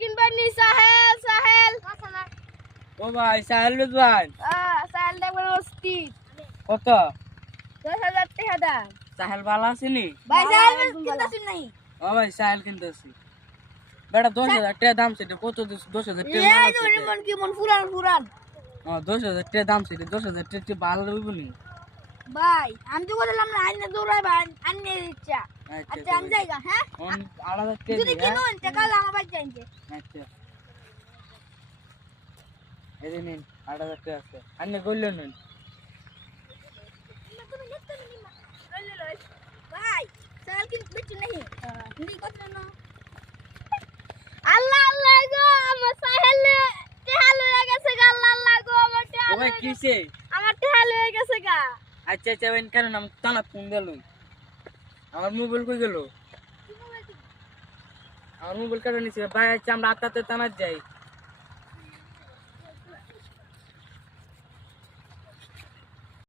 কিনবেন নি সাহেল সাহেল ও ভাই সাহেল ভাই সাহেল দেখবেন অস্থির কত 10,000 টাকা দাম সাহেল ভালো আছেনি ভাই সাহেল কিনতেছেন নাই ও ভাই সাহেল কিনতেছি বেটা 10,000 টাকা দাম সেটা কত 10,000 টাকা এই ধরে মন কি মন পুরান পুরান 10,000 টাকা দাম সেটা 10,000 টাকা ভালো হইব নি ভাই আমি তো বললাম না আইনে দৌড়াই ভাই আইনে ইচ্ছা আচ্ছা আমি যাইগা হ্যাঁ কোন 8,000 টাকা যদি কিনুন টাকা আমার ভাই চাইছে আচ্ছা এই নিন 8,000 টাকা আছে আন্নে কইলো নিন ভাই সাহেল কিন বেচু নাই নি কত না আল্লাহ আল্লাহ গো আমার সাহেল টেহাল হয়ে গেছে গা আল্লাহ আল্লাহ গো আমার টেহাল ও ভাই কিছে আমার টেহাল হয়ে গেছে গা আচ্ছা আচ্ছা ওই কারণ আমি টানা ফোন দিল আমার মোবাইল কই গেল আমার মোবাইল কারণ নিছে ভাই আচ্ছা আমরা আত্মাতে টানা যাই